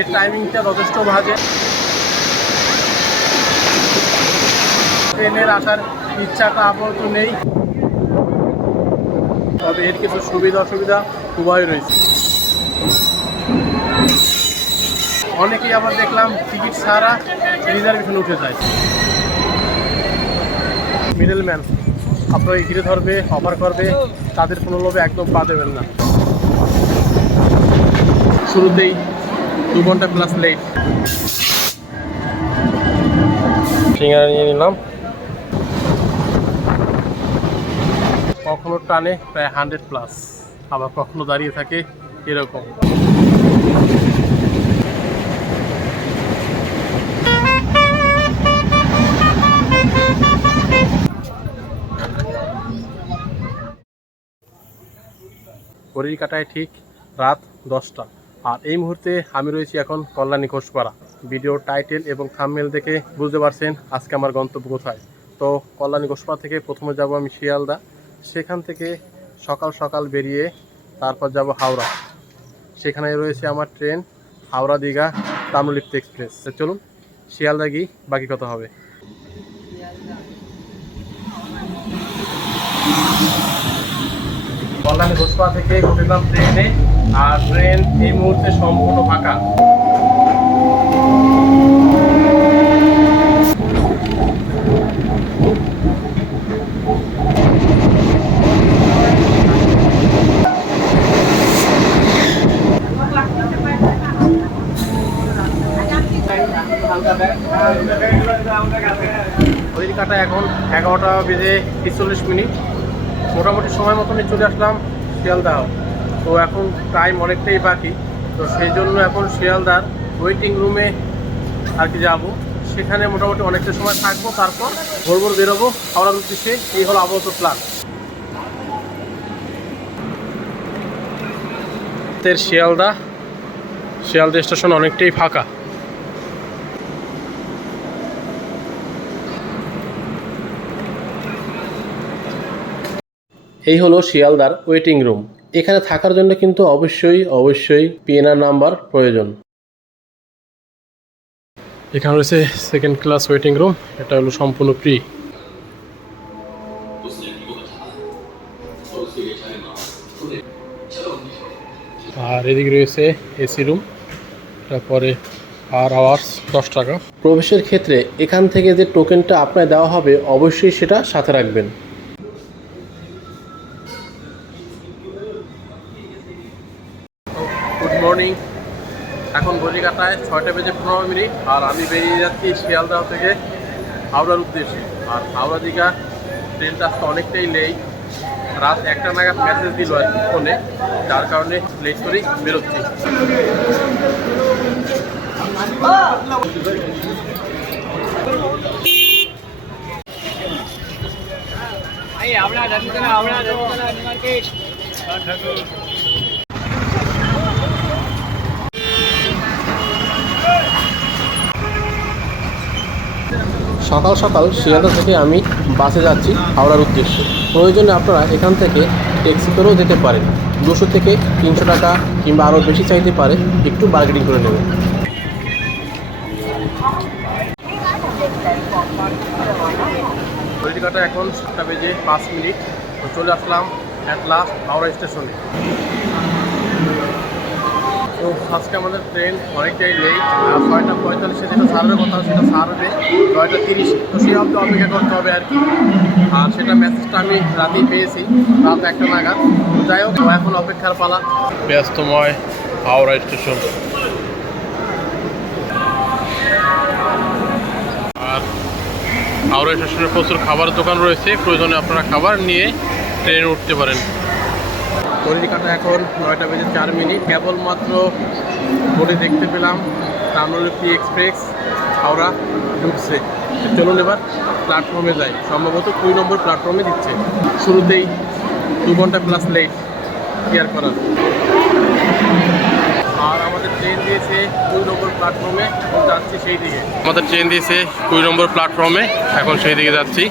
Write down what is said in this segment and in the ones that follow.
এর টাইমিংটা যথেষ্ট বাজে। ট্রেনের আসার ইচ্ছাটা আপাতত নেই, তবে এর কিছু সুবিধা অসুবিধা উভয় রয়েছে। অনেকেই আবার দেখলাম টিকিট ছাড়া রিজার্ভেশনে উঠে যায়। মিডলম্যান আপনাকে ঘিরে ধরবে, অফার করবে, তাদের কোনো লোভে একদম পা দেবেন না। শুরুতেই 2 ঘন্টা প্লাস লেট। সিঙ্গারা নিয়ে নিলাম। কখনো টানে প্রায় 100+, আবার কখনো দাঁড়িয়ে থাকে এরকম। ঘড়ির কাঁটায় ঠিক রাত 10টা, আর এই মুহূর্তে আমি রয়েছি এখন কল্যাণী ঘোষপাড়া। ভিডিওর টাইটেল এবং থাম্বনেল দেখে বুঝতে পারছেন আজকে আমার গন্তব্য কোথায়। তো কল্যাণী ঘোষপাড়া থেকে প্রথমে যাব আমি শিয়ালদা, সেখান থেকে সকাল সকাল বেরিয়ে তারপর যাব হাওড়া। সেখানে রয়েছে আমার ট্রেন হাওড়া দীঘা তাম্রলিপ্ত এক্সপ্রেস। চলুন শিয়ালদা গিয়ে বাকি কথা হবে। কল্যাণী ঘোষপাড়া থেকে উঠলাম ট্রেনে, আর ট্রেন এই মুহূর্তে সম্পূর্ণ ফাঁকা। ঘড়ির কাঁটা এখন 11টা বেজে 43 মিনিট। মোটামুটি সময় মতনই চলে আসলাম শিয়ালদা। তো এখন টাইম অনেকটাই বাকি, তো সেই জন্য এখন শিয়ালদার ওয়েটিং রুমে আর কি যাবো। সেখানে মোটামুটি অনেকটা সময় থাকবো, তারপর ভোর বেরোবো হাওড়ার উদ্দেশ্যে। এই হলো আপাতত প্ল্যান। শিয়ালদা স্টেশন অনেকটাই ফাঁকা। এই হলো শিয়ালদার ওয়েটিং রুম। এখানে থাকার জন্য কিন্তু অবশ্যই পিএনআর নাম্বার প্রয়োজন। এখানে রয়েছে সেকেন্ড ক্লাস ওয়েটিং রুম, এটা হলো সম্পূর্ণ ফ্রি। আর এদিকে রয়েছে এসি রুম, তারপরে পার আওয়ার্স 10 টাকা। প্রবেশের ক্ষেত্রে এখান থেকে যে টোকেনটা আপনার দেওয়া হবে অবশ্যই সেটা সাথে রাখবেন। গুড মর্নিং, এখন ঘড়ি কাঁটায় 6টা বেজে 15 মিনিট, আর আমি বেরিয়ে যাচ্ছি শিয়ালদহ থেকে হাওড়ার উদ্দেশ্যে। আর হাওড়া দীঘা ট্রেনটা আসতে অনেকটাই লেট, রাত 1টা নাগাদ মেসেজ দিল আর কি ফোনে, যার কারণে লেট করেই বেরোচ্ছি। সকাল সকাল শিয়ালদা থেকে আমি বাসে যাচ্ছি হাওড়ার উদ্দেশ্যে। প্রয়োজনে আপনারা এখান থেকে ট্যাক্সি করেও যেতে পারেন। 200 থেকে 300 টাকা কিংবা আরও বেশি চাইতে পারে, একটু বার্গেনিং করে নেবেন। ঘড়ির কাঁটা এখন 7টা বেজে 5 মিনিট। তো চলে আসলাম অ্যাট লাস্ট হাওড়া স্টেশনে। তো আজকে আমাদের ট্রেন অনেকটাই লেট, 6:45 যেটা ছাড়বে কথা সেটা ছাড়বে 9:30। তো সেই অবধি অপেক্ষা করতে হবে আর কি। আর সেটা মেসেজটা আমি রাতেই পেয়েছি, রাত 1টা নাগাদ। তো যাই হোক, এখন অপেক্ষার পালা। ব্যস্তময় হাওড়া স্টেশন। আর হাওড়া স্টেশনে প্রচুর খাবার দোকান রয়েছে, প্রয়োজনে আপনারা খাবার নিয়ে ট্রেনে উঠতে পারেন। ঘড়ির কাঁটা এখন 9টা বেজে 4 মিনিট। কেবলমাত্র বোর্ডে দেখতে পেলাম তাম্রলিপ্ত এক্সপ্রেস হাওড়া ঢুকছে। চলুন এবার প্ল্যাটফর্মে যাই। সম্ভবত 2 নম্বর প্ল্যাটফর্মে দিচ্ছে। শুরুতেই 2 ঘন্টা প্লাস লেট ক্লিয়ার করার। আর আমাদের ট্রেন দিয়েছে 2 নম্বর প্ল্যাটফর্মে, যাচ্ছি সেই দিকে। আমাদের ট্রেন দিয়েছে 2 নম্বর প্ল্যাটফর্মে, এখন সেই দিকে যাচ্ছি।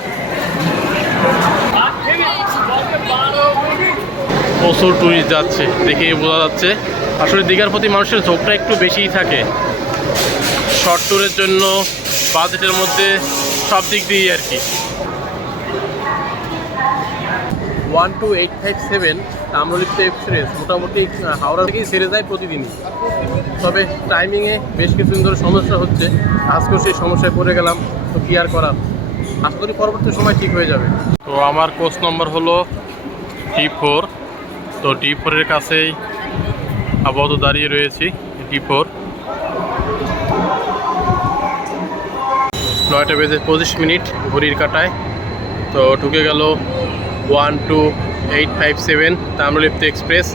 প্রচুর টুরিস্ট যাচ্ছে, দেখেই বোঝা যাচ্ছে আসলে দীঘার প্রতি মানুষের ঝোঁকটা একটু বেশিই থাকে, শর্ট ট্যুরের জন্য বাজেটের মধ্যে সব দিক দিয়েই আর কি। 12857 তাম্রলিপ্ত এক্সপ্রেস মোটামুটি হাওড়া থেকেই ছেড়ে যায় প্রতিদিনই, তবে টাইমিংয়ে বেশ কিছুদিন ধরে সমস্যা হচ্ছে। আজকেও সেই সমস্যায় পড়ে গেলাম, তো কি আর করার, আশা করি পরবর্তী সময় ঠিক হয়ে যাবে। তো আমার কোচ নম্বর হলো D4, তো D4-এর কাছেই আপাতত দাঁড়িয়ে রয়েছি। D4 9:25 ঘড়ির কাঁটায়, তো ঢুকে গেল 12857 তাম্রলিপ্ত এক্সপ্রেস।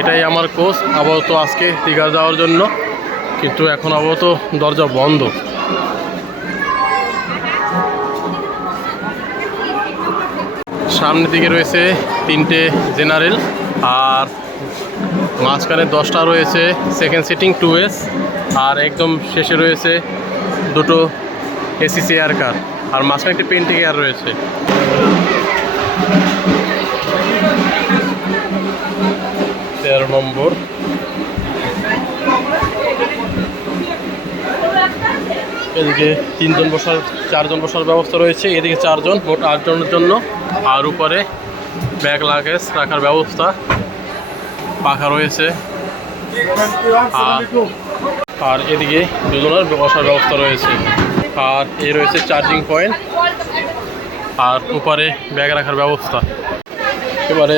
এটাই আমার কোচ আপাতত আজকে দীঘা যাওয়ার জন্য, কিন্তু এখন আপাতত দরজা বন্ধ। সামনের দিকে রয়েছে 3টে জেনারেল, আর মাঝখানে 10টা রয়েছে সেকেন্ড সিটিং 2S, আর একদম শেষে রয়েছে 2টো এসি চেয়ার কার, আর মাঝখানে একটি পেন্টিং এয়ার রয়েছে। নম্বর এদিকে 4জন বসার ব্যবস্থা রয়েছে, এদিকে 4জন, মোট 8 জনের জন্য। আর উপরে ব্যাগ লাগেজ রাখার ব্যবস্থা, পাখা রয়েছে। আর এদিকে 2জনের বসার ব্যবস্থা রয়েছে, আর এই রয়েছে চার্জিং পয়েন্ট, আর উপরে ব্যাগ রাখার ব্যবস্থা। এবারে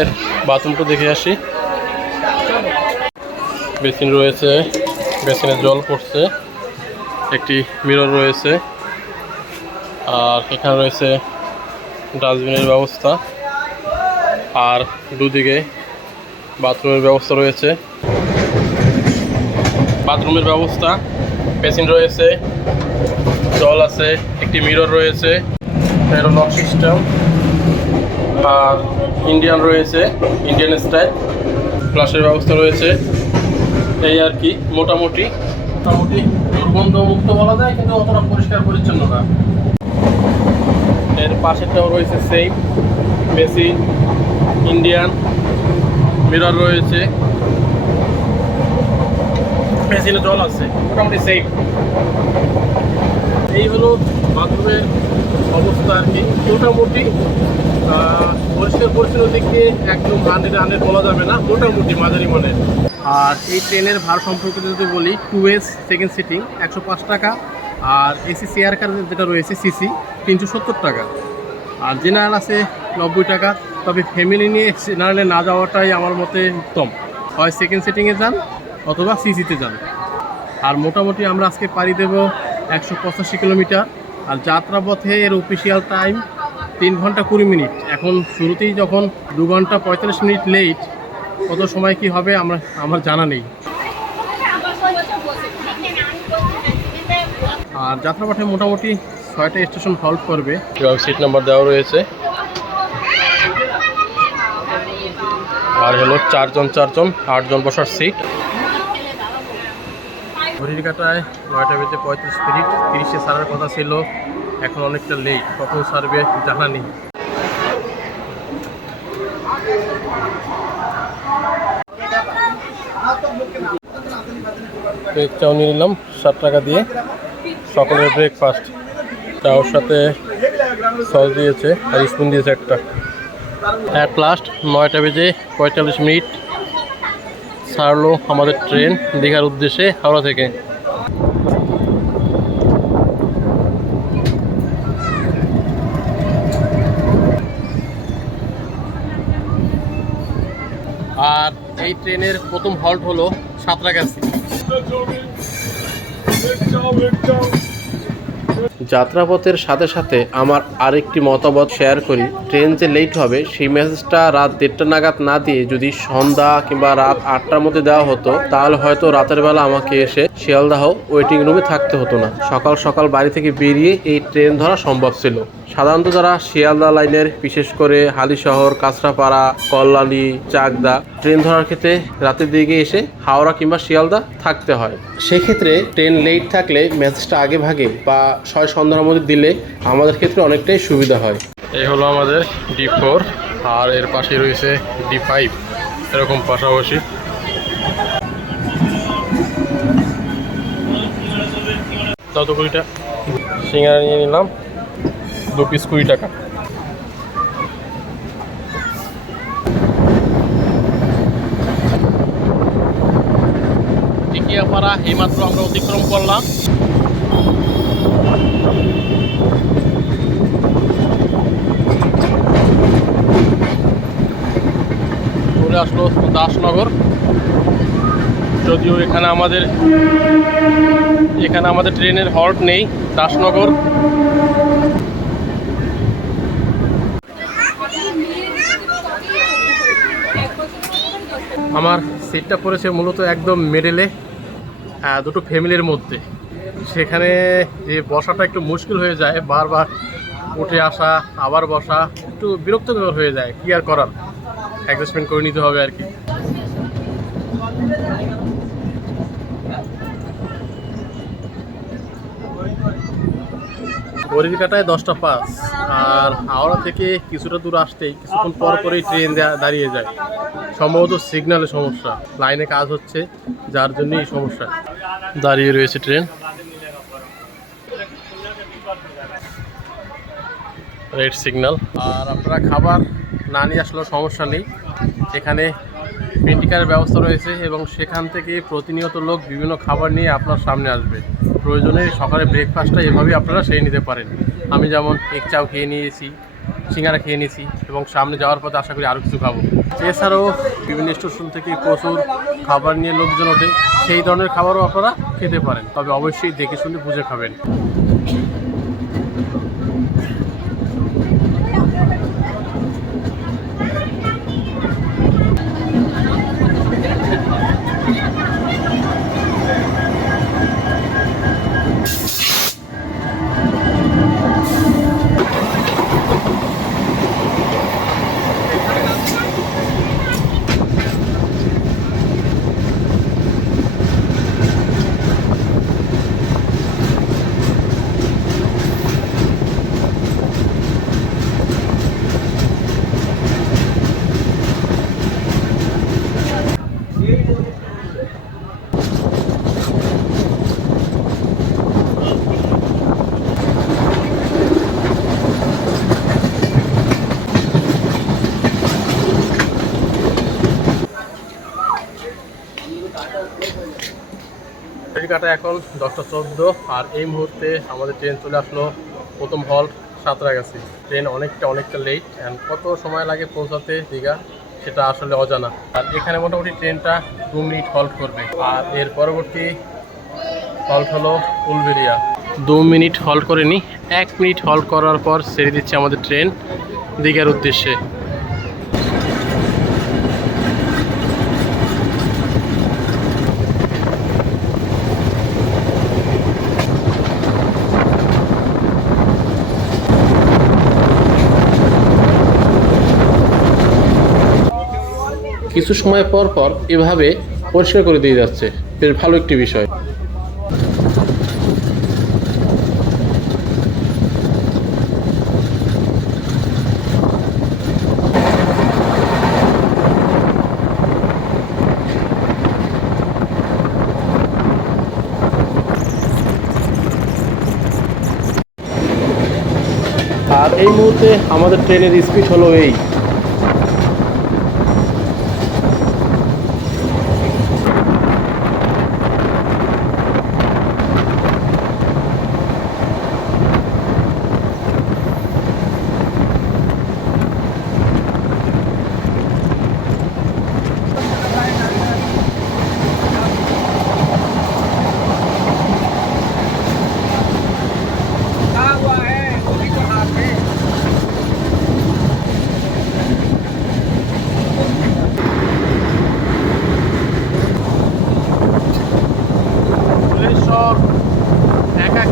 বাথরুমটা দেখে আসি। বেসিন রয়েছে, বেসিনে জল পড়ছে, একটি মিরর রয়েছে, আর এখানে রয়েছে ডাস্টবিনের ব্যবস্থা, আর দুদিকে বাথরুমের ব্যবস্থা রয়েছে। বাথরুমের ব্যবস্থা, বেসিন রয়েছে, জল আছে, একটি মিরর রয়েছে, এটা লক সিস্টেম, আর ইন্ডিয়ান রয়েছে, ইন্ডিয়ান স্টাইল ফ্লাশের ব্যবস্থা রয়েছে। এই আর কি, মোটামুটি দুর্গন্ধ মুক্ত বলা যায়, কিন্তু অতটা পরিষ্কার পরিচ্ছন্ন না। এর পাশেরটাও রয়েছে সেম, বেসিন, ইন্ডিয়ান, মিরর রয়েছে, বেসিনে জল আছে, মোটামুটি সেম। এই হলো বাথরুমের অবস্থা আর কি। মোটামুটি পরিষ্কার পরিচ্ছন্ন দিক দিয়ে একদম 100 বলা যাবে না, মোটামুটি মাঝারি মানের। আর এই ট্রেনের ভাড়া সম্পর্কে যদি বলি, 2S সেকেন্ড সিটিং 105 টাকা, আর এসি চেয়ার কার যেটা রয়েছে সিসি 370 টাকা, আর জেনারেল আছে 90 টাকা। তবে ফ্যামিলি নিয়ে জেনারেলে না যাওয়াটাই আমার মতে উত্তম, হয় সেকেন্ড সিটিংয়ে যান অথবা সিসিতে যান। আর মোটামুটি আমরা আজকে পাড়ি দেব 185 কিলোমিটার, আর যাত্রাপথে এর অফিসিয়াল টাইম 3 ঘন্টা 20 মিনিট। এখন শুরুতেই যখন 2 ঘন্টা 45 মিনিট লেট, কত সময় কি হবে আমার জানা নেই। আর যাত্রাপথে মোটামুটি 6টা স্টেশন হল্ট করবে। সিট নাম্বার দেওয়া রয়েছে, আর হলো 4জন 8জন বসার সিট। ঘড়ির কাঁটায় 9:35, 30-এ ছাড়ার কথা ছিল, এখন অনেকটা লেট, কখন ছাড়বে জানা নেই। এক চাও নিয়ে নিলাম 7 টাকা দিয়ে, সকালের ব্রেকফাস্ট, চাওর সাথে সস দিয়েছে আর স্পুন দিয়েছে একটা। অ্যাট লাস্ট 9:45 ছাড়লো আমাদের ট্রেন দীঘার উদ্দেশ্যে হাওড়া থেকে। আর এই ট্রেনের প্রথম হল্ট হলো সাঁতরাগাছি। যাত্রাপথের সাথে সাথে আমার আরেকটি মতামত শেয়ার করি। ট্রেন যে লেট হবে সেই মেসেজটা রাত 1:30 নাগাদ না দিয়ে যদি সন্ধ্যা কিংবা রাত 8টার মধ্যে দেওয়া হতো, তাহলে হয়তো রাতের বেলা আমাকে এসে শিয়ালদাহ ওয়েটিং রুমে থাকতে হতো না। সকাল সকাল বাড়ি থেকে বেরিয়ে এই ট্রেন ধরা সম্ভব ছিল। সাধারণত যারা শিয়ালদা লাইনের, বিশেষ করে হালিশহর, কাঁচরাপাড়া, কল্যাণী, চাকদা ট্রেন ধরার ক্ষেত্রে রাতের দিকে এসে হাওড়া কিংবা শিয়ালদা থাকতে হয়। সেক্ষেত্রে ট্রেন লেট থাকলে মেসেজটা আগে ভাগে বা সন্ধ্যার মধ্যে দিলে আমাদের ক্ষেত্রে অনেকটাই সুবিধা হয়। এই হলো আমাদের D4 আর এর পাশে রয়েছে D5, এরকম পাশাপাশি। যত 20টা সিঙ্গারা নিয়ে নিলাম, 2 পিস 20 টাকা। টিকিয়াপাড়া এইমাত্র আমরা অতিক্রম করলাম। চলে আসলো দাসনগর। যদিও এখানে আমাদের ট্রেনের হল্ট নেই। দাসনগর আমার সিটটা পড়েছে মূলত একদম মিডলে, দুটো ফ্যামিলির মধ্যে। সেখানে যে বসাটা একটু মুশকিল হয়ে যায়, বারবার উঠে আসা আবার বসা একটু বিরক্তকর হয়ে যায়। কি আর করার, অ্যাডজাস্টমেন্ট করে নিতে হবে আর কি। ঘড়ির কাঁটায় 10:05, আর হাওড়া থেকে কিছুটা দূর আসতেই কিছুক্ষণ পর পরেই ট্রেন দাঁড়িয়ে যায়। সম্ভবত সিগন্যালের সমস্যা, লাইনে কাজ হচ্ছে যার জন্যই সমস্যা। দাঁড়িয়ে রয়েছে ট্রেন, রেড সিগন্যাল। আর আপনারা খাবার না নিয়ে আসলেও সমস্যা নেই, এখানে পেন্টিকারের ব্যবস্থা রয়েছে এবং সেখান থেকে প্রতিনিয়ত লোক বিভিন্ন খাবার নিয়ে আপনার সামনে আসবে। প্রয়োজনে সকালে ব্রেকফাস্টটা এভাবেই আপনারা সেরে নিতে পারেন। আমি যেমন এগ চাও খেয়ে নিয়েছি, সিঙ্গারা খেয়ে নিয়েছি এবং সামনে যাওয়ার পথে আশা করি আরও কিছু খাবো। এছাড়াও বিভিন্ন স্টেশন থেকে প্রচুর খাবার নিয়ে লোকজন ওঠে, সেই ধরনের খাবারও আপনারা খেতে পারেন, তবে অবশ্যই দেখে শুনে বুঝে খাবেন। ঘড়ির কাঁটা এখন 10:14 আর এই মুহূর্তে আমাদের ট্রেন চলে আসলো প্রথম হল্ট সাঁতরাগাছি। ট্রেন অনেকটা লেট, অ্যান্ড কত সময় লাগে পৌঁছাতে দীঘা সেটা আসলে অজানা। আর এখানে মোটামুটি ট্রেনটা 2 মিনিট হল্ট করবে, আর এর পরবর্তী হল্ট হলো উলবেড়িয়া। 2 মিনিট হল্ট করেনি, 1 মিনিট হল্ট করার পর ছেড়ে দিচ্ছে আমাদের ট্রেন দীঘার উদ্দেশ্যে। কিছু সময় পর পর এভাবে পরিষ্কার করে দিয়ে যাচ্ছে, বেশ ভালো একটি বিষয়। আর এই মুহূর্তে আমাদের ট্রেনের স্পিড হলো এই। শহর একা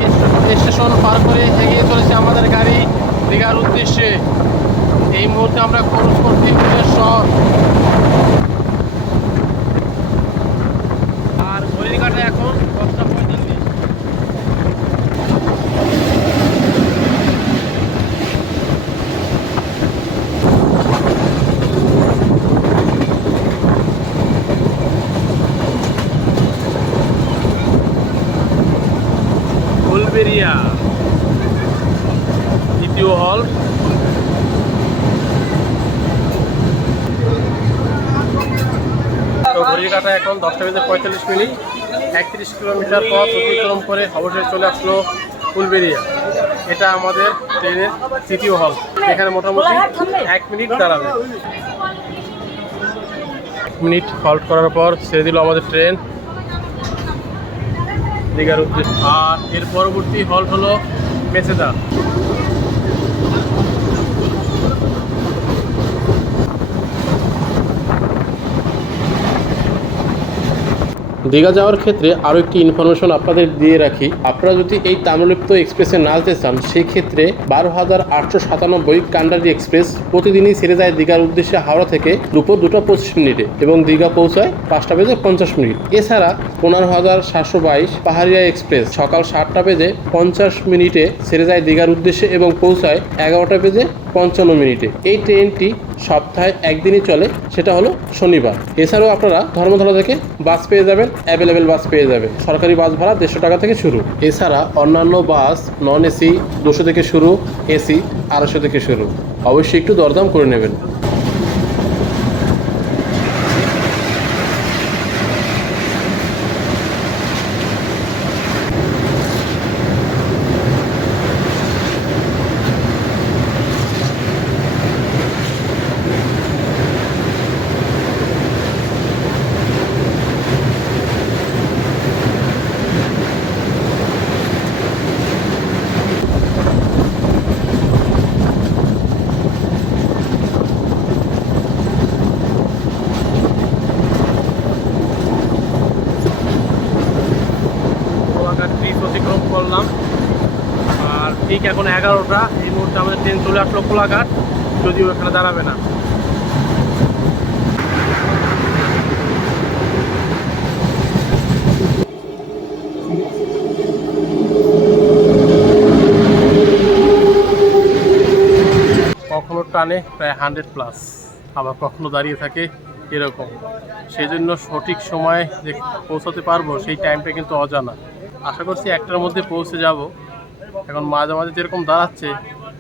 স্টেশন পার করে এগিয়ে চলেছে আমাদের গাড়ি দীঘার উদ্দেশ্যে। এই মুহূর্তে আমরা ক্রস করছি ভুবনেশ্বর। আর ঘড়ির কাঁটা এখন 10:45। উলবেড়িয়া দ্বিতীয় হল। তো ঘড়ির কাঁটা এখন 10:45। 31 কিলোমিটার পথ অতিক্রম করে অবশ্যই চলে আসলো উলবেড়িয়া। এটা আমাদের ট্রেনের তৃতীয় হল। এখানে মোটামুটি 1 মিনিট দাঁড়াবে। 1 মিনিট হল্ট করার পর ছেড়ে দিল আমাদের ট্রেন দীঘার উদ্দেশ্যে। আর এর পরবর্তী হল্ট হলো মেছেদা। দীঘা যাওয়ার ক্ষেত্রে আরও একটি ইনফরমেশন আপনাদের দিয়ে রাখি। আপনারা যদি এই তাম্রলিপ্ত এক্সপ্রেসে না যেতে চান, সেক্ষেত্রে 12,897 কান্ডারি এক্সপ্রেস প্রতিদিনই ছেড়ে যায় দীঘার উদ্দেশ্যে হাওড়া থেকে দুপুর 2:25 এবং দীঘা পৌঁছায় 5:50। এছাড়া 15,722 পাহাড়িয়া এক্সপ্রেস সকাল 7:50 ছেড়ে যায় দীঘার উদ্দেশ্যে এবং পৌঁছায় 11:55। এই ট্রেনটি সপ্তাহে একদিনই চলে, সেটা হলো শনিবার। এছাড়াও আপনারা ধর্মতলা থেকে বাস পেয়ে যাবেন, অ্যাভেলেবেল বাস পেয়ে যাবেন। সরকারি বাস ভাড়া 150 টাকা থেকে শুরু। এছাড়া অন্যান্য বাস নন এসি 200 থেকে শুরু, এসি 250 থেকে শুরু। অবশ্যই একটু দরদাম করে নেবেন। অতিক্রম করলাম আর ঠিক এখন 11টা। এই মুহূর্তে আমাদের ট্রেন চলে আসলো কোলাঘাট, যদিও এখানে দাঁড়াবে না। কখনো টানে প্রায় 100+, আবার কখনো দাঁড়িয়ে থাকে এরকম। সেই জন্য সঠিক সময়ে যে পৌঁছাতে পারবো সেই টাইমটা কিন্তু অজানা। আশা করছি 1টার মধ্যে পৌঁছে যাব। এখন মাঝে মাঝে যেরকম দাঁড়াচ্ছে,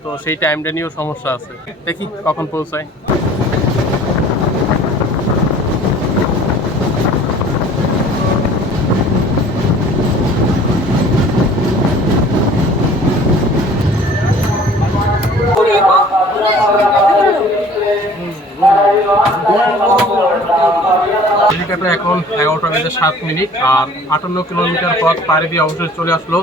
তো সেই টাইমটা নিয়েও সমস্যা আছে। দেখি কখন পৌঁছায়। এখন 11:07 আর 58 কিলোমিটার পথ পাড়ি দিয়ে অবশ্যই চলে আসলো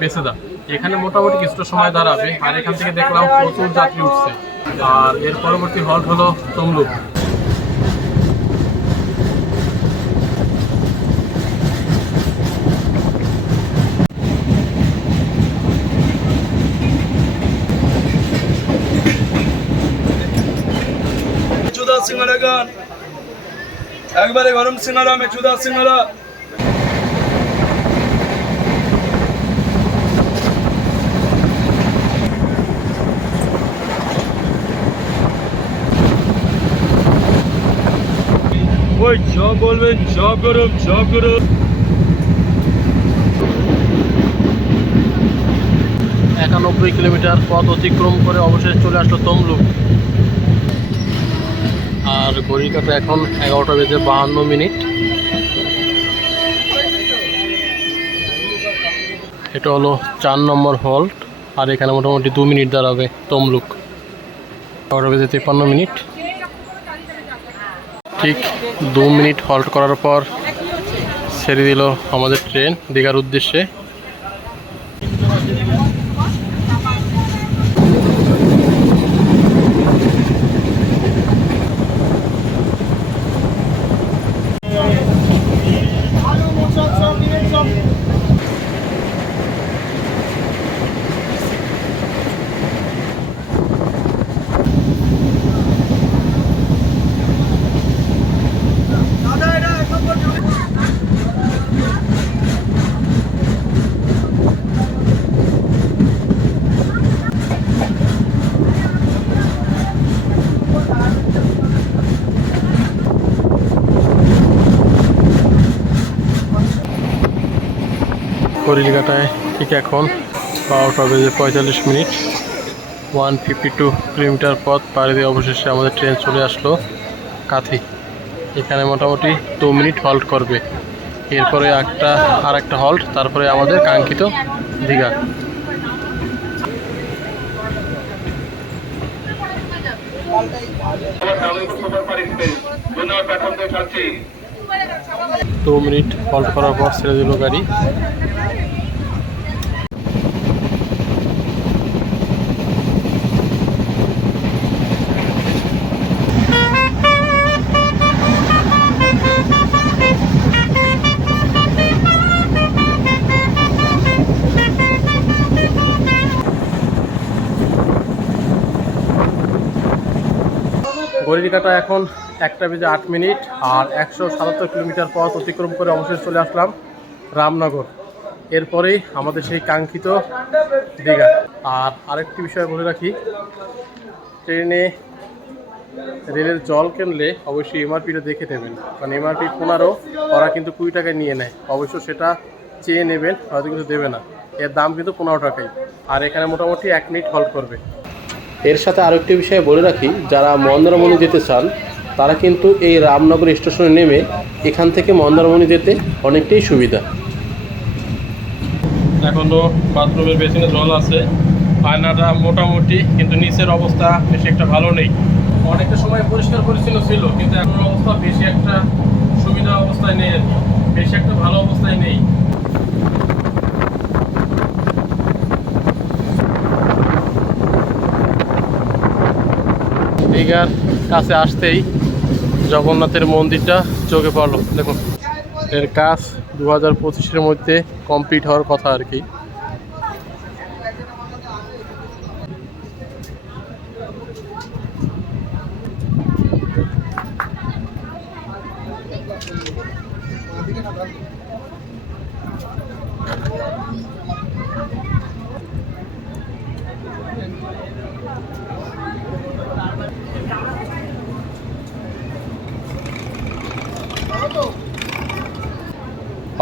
মেছেদা। এখানে মোটামুটি কিছুটা সময় দাঁড়াবে। আর এখান থেকে দেখলাম প্রচুর যাত্রী উঠছে। আর এর পরবর্তী হল্ট হলো তমলুক। সিঙ্গারা গান একবারে গরম সিঙ্গারা, মেচুদা সিঙ্গারা। ওই সব বলবেন, সব গরম, সব গরম। 91 কিলোমিটার পথ অতিক্রম করে অবশেষে চলে আসলো তমলুক। আর ঘড়ির কাঁটা এখন 11:52। এটা হলো 4 নম্বর হল্ট। আর এখানে মোটামুটি 2 মিনিট দাঁড়াবে তমলুক। 11:53। ঠিক 2 মিনিট হল্ট করার পর ছেড়ে দিল আমাদের ট্রেন দীঘার উদ্দেশ্যে। ঘড়িঘাটায় ঠিক এখন 12:45 152 কিলোমিটার পথ পাড়ি দিয়ে অবশেষে আমাদের ট্রেন চলে আসলো কাথি। এখানে মোটামুটি 2 মিনিট হল্ট করবে, এরপরে আর একটা হল্ট, তারপরে আমাদের কাঙ্ক্ষিত দীঘা। দু মিনিট হল্ট করার পর ছেড়ে দিল গাড়ি। ঘড়ির কাঁটা এখন 1:08 আর 177 কিলোমিটার পথ অতিক্রম করে অবশেষে চলে আসলাম রামনগর। এরপরেই আমাদের সেই কাঙ্ক্ষিত দীঘা। আর আরেকটি বিষয় বলে রাখি, ট্রেনে রেলের জল কিনলে অবশ্যই এমআরপিটা দেখে নেবেন, কারণ এমআরপি 15, ওরা কিন্তু 20 টাকায় নিয়ে নেয়। অবশ্য সেটা চেয়ে নেবেন, হয়তো কিন্তু দেবে না। এর দাম কিন্তু 15 টাকাই। আর এখানে মোটামুটি 1 মিনিট হল্ট করবে। এর সাথে আরও একটি বিষয় বলে রাখি, যারা মন্দারমণি যেতে চান তারা কিন্তু এই রামনগর স্টেশনে নেমে এখান থেকে মন্দারমণি যেতে অনেকটাই সুবিধা। এখনও বাথরুমের বেসিনে জল আছে, আয়নাটা মোটামুটি, কিন্তু নিচের অবস্থা বেশি একটা ভালো নেই। অনেকটা সময় পরিষ্কার পরিচ্ছন্ন ছিল, কিন্তু এখন অবস্থা বেশি একটা সুবিধা অবস্থায় নেই, আর কি বেশি একটা ভালো অবস্থায় নেই। দীঘার কাছে আসতেই জগন্নাথের মন্দিরটা চোখে পড়লো। দেখুন, এর কাজ 2025-এর মধ্যে কমপ্লিট হওয়ার কথা আর কি।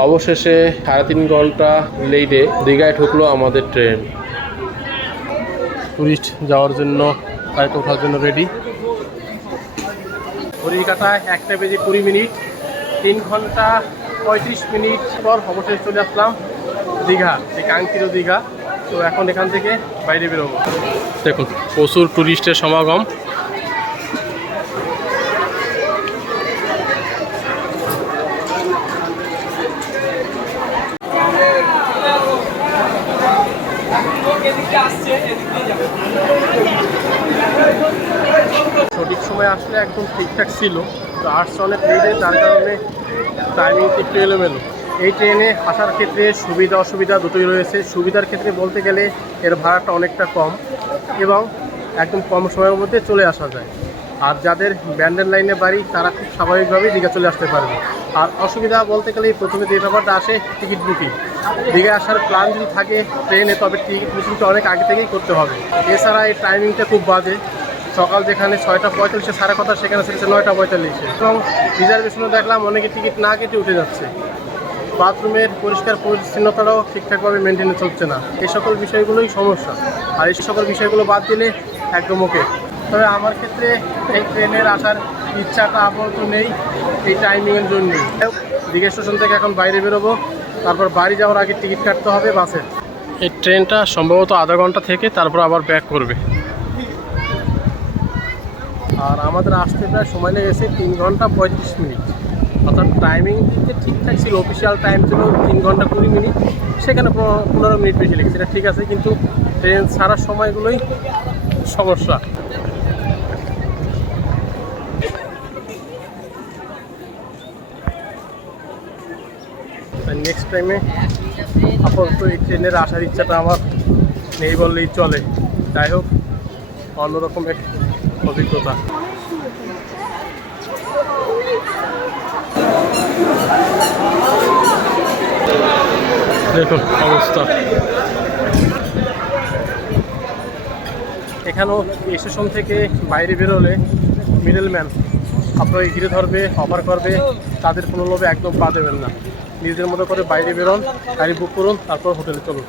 অবশেষে 3.5 ঘন্টা লেটে দীঘায় ঢুকলো আমাদের ট্রেন। টুরিস্ট যাওয়ার জন্য, ফ্লাইটে ওঠার জন্য রেডি। ঘড়ির কাঁটায় 1:20 3 ঘন্টা 35 মিনিট পর অবশেষে চলে আসলাম দীঘা, এই কাঙ্ক্ষিত দীঘা। তো এখন এখান থেকে বাইরে বেরোবো। দেখুন, প্রচুর টুরিস্টের সমাগম। সঠিক সময় আসলে একদম ঠিকঠাক ছিল, তো আসছে অনেক লেটে, যার কারণে টাইমিং একটু এলোমেলো। এই ট্রেনে আসার ক্ষেত্রে সুবিধা অসুবিধা দুটোই রয়েছে। সুবিধার ক্ষেত্রে বলতে গেলে এর ভাড়াটা অনেকটা কম এবং একদম কম সময়ের মধ্যে চলে আসা যায়। আর যাদের ব্যান্ডেল লাইনে বাড়ি তারা খুব স্বাভাবিকভাবেই দীঘা চলে আসতে পারবে। আর অসুবিধা বলতে গেলে প্রথমে যে ব্যাপারটা আসে টিকিট বুকিং। দীঘায় আসার প্ল্যান যদি থাকে ট্রেনে, তবে টিকিট বুকিংটা অনেক আগে থেকেই করতে হবে। এছাড়া এই টাইমিংটা খুব বাজে। সকাল যেখানে 6:45 সাড়ে কথা, সেখানে সেটা 9:45। এবং রিজার্ভেশনও দেখলাম অনেকে টিকিট না কেটে উঠে যাচ্ছে। বাথরুমের পরিষ্কার পরিচ্ছন্নতাটাও ঠিকঠাকভাবে মেনটেনে চলছে না। এই সকল বিষয়গুলোই সমস্যা। আর এই সকল বিষয়গুলো বাদ দিলে একদম ওকে। তবে আমার ক্ষেত্রে এই ট্রেনের আসার ইচ্ছাটা আপাতত নেই এই টাইমিংয়ের জন্যই। দীঘা স্টেশন থেকে এখন বাইরে বেরোবো, তারপর বাড়ি যাওয়ার আগে টিকিট কাটতে হবে বাসে। এই ট্রেনটা সম্ভবত আধা ঘন্টা থেকে তারপর আবার ব্যাক করবে। আর আমাদের আসতে প্রায় সময় লেগেছে 3 ঘন্টা 35 মিনিট। অর্থাৎ টাইমিং দিতে ঠিকঠাক ছিল, অফিসিয়াল টাইম ছিল 3 ঘন্টা 20 মিনিট, সেখানে 15 মিনিট বেশি লেগেছে। এটা ঠিক আছে, কিন্তু ট্রেন ছাড়ার সময়গুলোই সমস্যা। নেক্সট টাইমে আপাতত এই ট্রেনের আসার ইচ্ছাটা আমার নেই বললেই চলে। যাই হোক, অন্যরকম এক অভিজ্ঞতা। দেখুন অবস্থা। এখানেও স্টেশন থেকে বাইরে বেরোলে মিডলম্যান আপনাকে ঘিরে ধরবে, অফার করবে, তাদের কোনো লোভে একদম পা দেবেন না। নিজের মতো করে বাইরে বেরোন, গাড়ি বুক করুন, তারপর হোটেলে চলুন।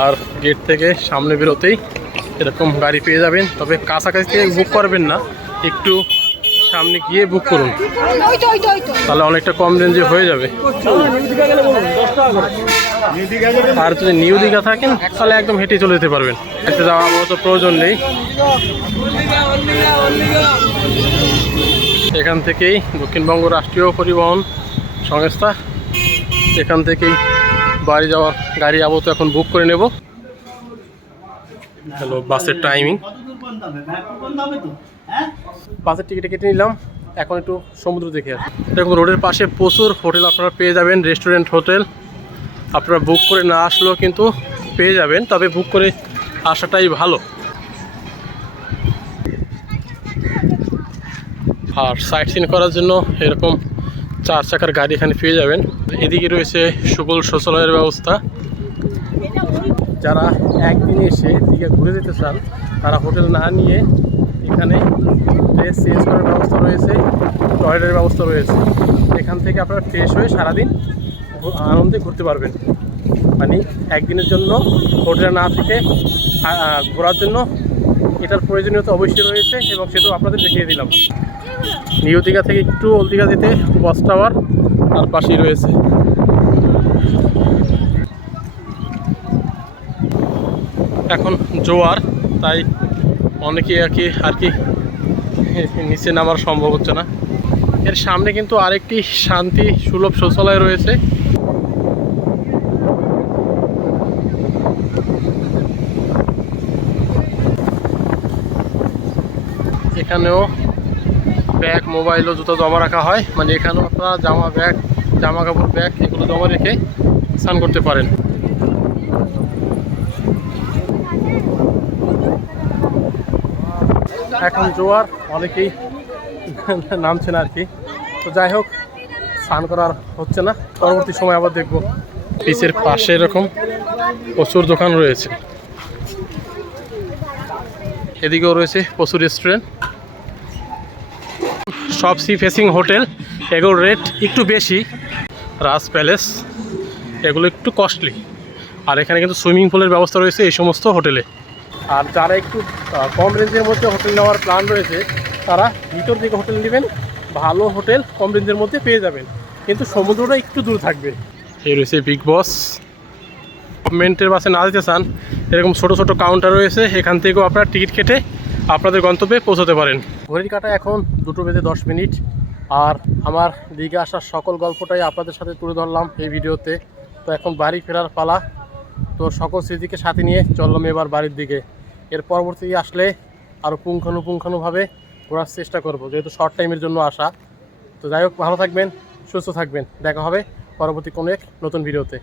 আর গেট থেকে সামনে বেরোতেই এরকম গাড়ি পেয়ে যাবেন, তবে কাছাকাছি থেকে বুক করবেন না, একটু সামনে গিয়ে বুক করুন, তাহলে অনেকটা কম রেঞ্জে হয়ে যাবে। আর যদি নিউ দীঘা থাকেন তাহলে একদম হেঁটে চলে যেতে পারবেন, হেঁটে যাওয়ার মতো প্রয়োজন নেই। এখান থেকেই দক্ষিণবঙ্গ রাষ্ট্রীয় পরিবহন সংস্থা, এখান থেকেই বাড়ি যাওয়ার গাড়ি আপাতত এখন বুক করে নেব। হ্যালো, বাসের টাইমিং, বাসের টিকিটে কেটে নিলাম, এখন একটু সমুদ্র দেখে আসি। দেখুন রোডের পাশে প্রচুর হোটেল আপনারা পেয়ে যাবেন, রেস্টুরেন্ট হোটেল। আপনারা বুক করে না আসলেও কিন্তু পেয়ে যাবেন, তবে বুক করে আসাটাই ভালো। আর সাইট সিন করার জন্য এরকম 4 চাকার গাড়ি এখানে পেয়ে যাবেন। এদিকে রয়েছে সুবল শৌচালয়ের ব্যবস্থা। যারা একদিনে এসে দিকে ঘুরে যেতে চান তারা হোটেল না নিয়ে এখানে ড্রেস চেঞ্জ করার ব্যবস্থা রয়েছে, টয়লেটের ব্যবস্থা রয়েছে। এখান থেকে আপনারা ফ্রেশ হয়ে সারাদিন আনন্দে ঘুরতে পারবেন। মানে একদিনের জন্য হোটেলে না থেকে ঘোরার জন্য এটার প্রয়োজনীয়তা অবশ্যই রয়েছে, এবং সেটাও আপনাদের দেখিয়ে দিলাম। নিউ দীঘা থেকে একটু ওল্ড দীঘা যেতে বাস টাওয়ার তার পাশেই রয়েছে। এখন জোয়ার, তাই অনেকে আর কি নিচে নামার সম্ভব হচ্ছে না। এর সামনে কিন্তু আরেকটি শান্তি সুলভ শৌচালয় রয়েছে। এখানেও ব্যাগ, মোবাইল ও জুতো জমা রাখা হয়, মানে এখানেও আপনারা জামা কাপড়, ব্যাগ এগুলো জমা রেখে স্নান করতে পারেন। এখন জোয়ার, অনেকেই নামছে না আর কি। তো যাই হোক, স্নান করার হচ্ছে না, পরবর্তী সময় আবার দেখব। বিচের পাশে এরকম প্রচুর দোকান রয়েছে, এদিকেও রয়েছে প্রচুর রেস্টুরেন্ট। সব সি ফেসিং হোটেল, এগুলোর রেট একটু বেশি। রাজ প্যালেস এগুলো একটু কস্টলি। আর এখানে কিন্তু সুইমিং পুলের ব্যবস্থা রয়েছে এই সমস্ত হোটেলে। আর যারা একটু কম রেঞ্জের মধ্যে হোটেল নেওয়ার প্ল্যান রয়েছে তারা ভিতর দিকে হোটেল নেবেন, ভালো হোটেল কম রেঞ্জের মধ্যে পেয়ে যাবেন, কিন্তু সমুদ্রটা একটু দূর থাকবে। এই রয়েছে বিগ বস। গভর্নমেন্টের বাসে না যেতে চান, এরকম ছোট ছোট কাউন্টার রয়েছে, এখান থেকেও আপনারা টিকিট কেটে আপনাদের গন্তব্যে পৌঁছতে পারেন। ঘড়ির কাঁটা এখন 2:10 আর আমার দীঘা আসার সকল গল্পটাই আপনাদের সাথে তুলে ধরলাম এই ভিডিওতে। তো এখন বাড়ি ফেরার পালা। তো সকল স্মৃতিকে সাথে নিয়ে চললাম এবার বাড়ির দিকে। এর পরবর্তী আসলে আরও পুঙ্খানুপুঙ্খানুভাবে ঘোরার চেষ্টা করব, যেহেতু শর্ট টাইমের জন্য আসা। তো যাই হোক, ভালো থাকবেন, সুস্থ থাকবেন, দেখা হবে পরবর্তী কোনো এক নতুন ভিডিওতে।